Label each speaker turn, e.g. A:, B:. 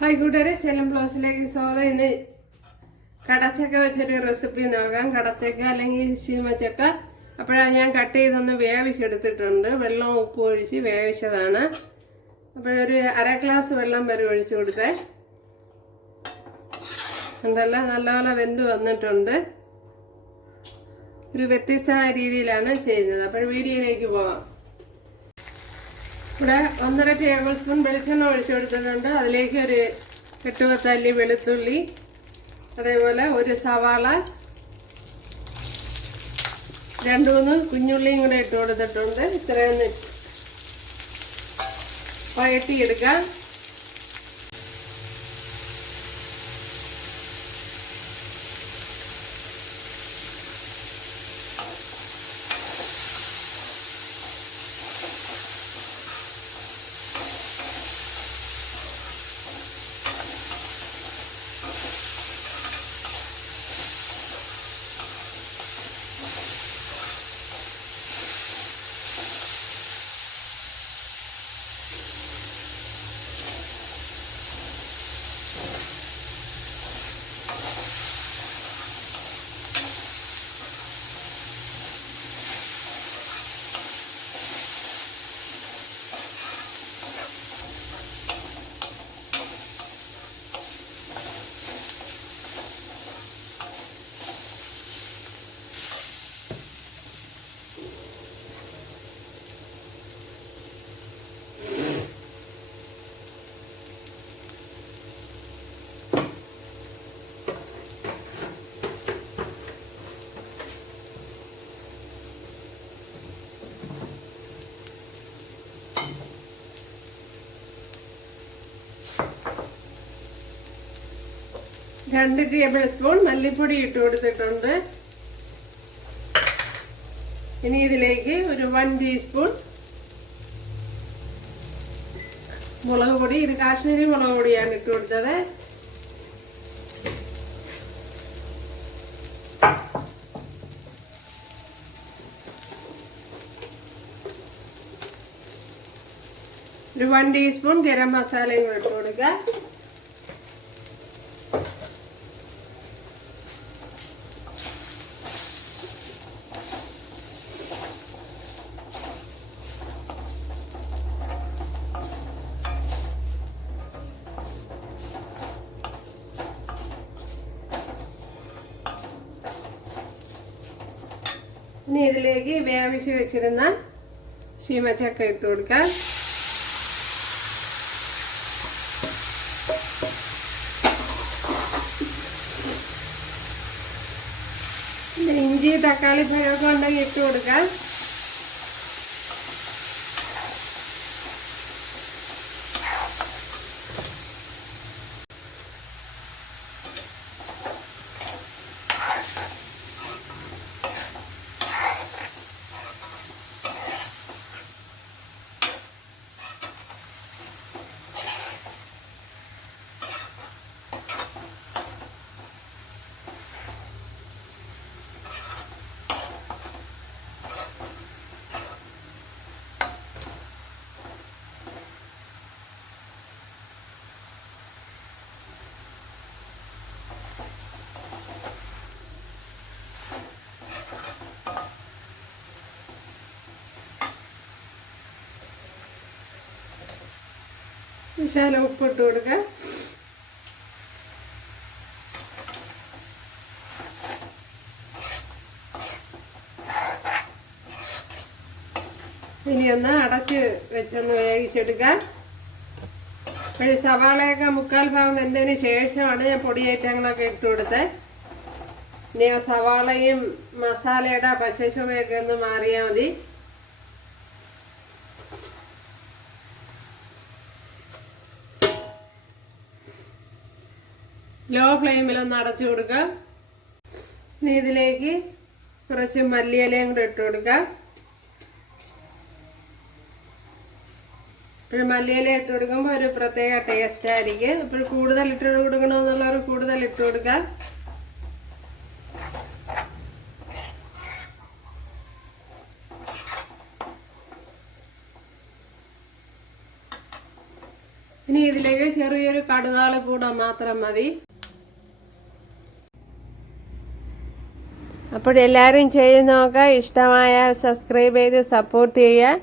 A: Hi കൂട്ടുകാരെ സെലം ബ്ലൗസിലേക്ക് സ്വാഗതം. ഇന്ന് കടച്ചക്ക വെച്ചൊരു റെസിപ്പി നോക്കാം. കടച്ചക്ക അല്ലെങ്കിൽ ശീമച്ചക്ക. അപ്പോഴാണ് ഞാൻ കട്ട് ചെയ്തൊന്ന് വേവിച്ചെടുത്തിട്ടുണ്ട്. വെള്ളം ഉപ്പ് ഒഴിച്ച് വേവിച്ചതാണ്. അപ്പോഴൊരു അര ഗ്ലാസ് വെള്ളം വരെ ഒഴിച്ചു കൊടുത്തേ. ഉണ്ടല്ലോ നല്ലപോലെ വെന്ത് വന്നിട്ടുണ്ട്. ഒരു വ്യത്യസ്തമായ രീതിയിലാണ് ചെയ്യുന്നത്. അപ്പോൾ വീഡിയോയിലേക്ക് പോകാം ഇവിടെ ഒന്നര ടേബിൾ സ്പൂൺ വെളിച്ചെണ്ണ ഒഴിച്ചു കൊടുത്തിട്ടുണ്ട് അതിലേക്ക് ഒരു എട്ടുപത്തല്ലി വെളുത്തുള്ളി അതേപോലെ ഒരു സവാള രണ്ടു മൂന്ന് കുഞ്ഞുള്ളിയും കൂടെ ഇട്ട് കൊടുത്തിട്ടുണ്ട്. ഇത്രയൊന്ന് വഴട്ടിയെടുക്കാം രണ്ട് ടേബിൾ സ്പൂൺ മല്ലിപ്പൊടി ഇട്ട് കൊടുത്തിട്ടുണ്ട്. ഇനി ഇതിലേക്ക് ഒരു വൺ ടീസ്പൂൺ മുളക് പൊടി. ഇത് കാശ്മീരി മുളക് പൊടിയാണ് ഇട്ട് കൊടുത്തത്. ഒരു വൺ ടീസ്പൂൺ ഗരം മസാലയും കൂടെ ഇട്ട് കൊടുക്കുക. ഇനി ഇതിലേക്ക് വേവിച്ച് വെച്ചിരുന്ന ശീമച്ചക്ക ഇട്ട് കൊടുക്കാം. ഇഞ്ചി തക്കാളി പഴമൊക്കെ ഉണ്ടെങ്കിൽ ഇട്ട് കൊടുക്കാം. വിശാല ഉപ്പിട്ട് കൊടുക്കുക ഇനി ഒന്ന് അടച്ച് വെച്ചൊന്ന് വേവിച്ചെടുക്കാം. ഒരു സവാളയൊക്കെ മുക്കാൽ ഭാഗം വെന്തതിന് ശേഷമാണ് ഞാൻ പൊടിയേറ്റങ്ങളൊക്കെ ഇട്ട് കൊടുത്തത് ഇനി സവാളയും മസാലയുടെ പച്ചച്ചുവയൊക്കെ ഒന്ന് മാറിയാൽ മതി. ലോ ഫ്ലെയിമിൽ ഒന്ന് അടച്ചു കൊടുക്കുക. ഇനി ഇതിലേക്ക് കുറച്ച് മല്ലിയിലയും കൂടെ ഇട്ട് കൊടുക്കുക. ഇപ്പോൾ മല്ലിയില ഇട്ട് കൊടുക്കുമ്പോൾ ഒരു പ്രത്യേക ടേസ്റ്റ് ആയിരിക്കും. ഇപ്പോൾ കൂടുതൽ ഇട്ട് കൊടുക്കണമെന്നുള്ളവർ കൂടുതൽ ഇട്ട് കൊടുക്കുക. ഇനി ഇതിലേക്ക് ചെറിയൊരു കടുകാളി കൂടെ മാത്രം മതി. അപ്പോഴെല്ലാവരും ചെയ്ത് നോക്കുക ഇഷ്ടമായാൽ സബ്സ്ക്രൈബ് ചെയ്ത് സപ്പോർട്ട് ചെയ്യുക.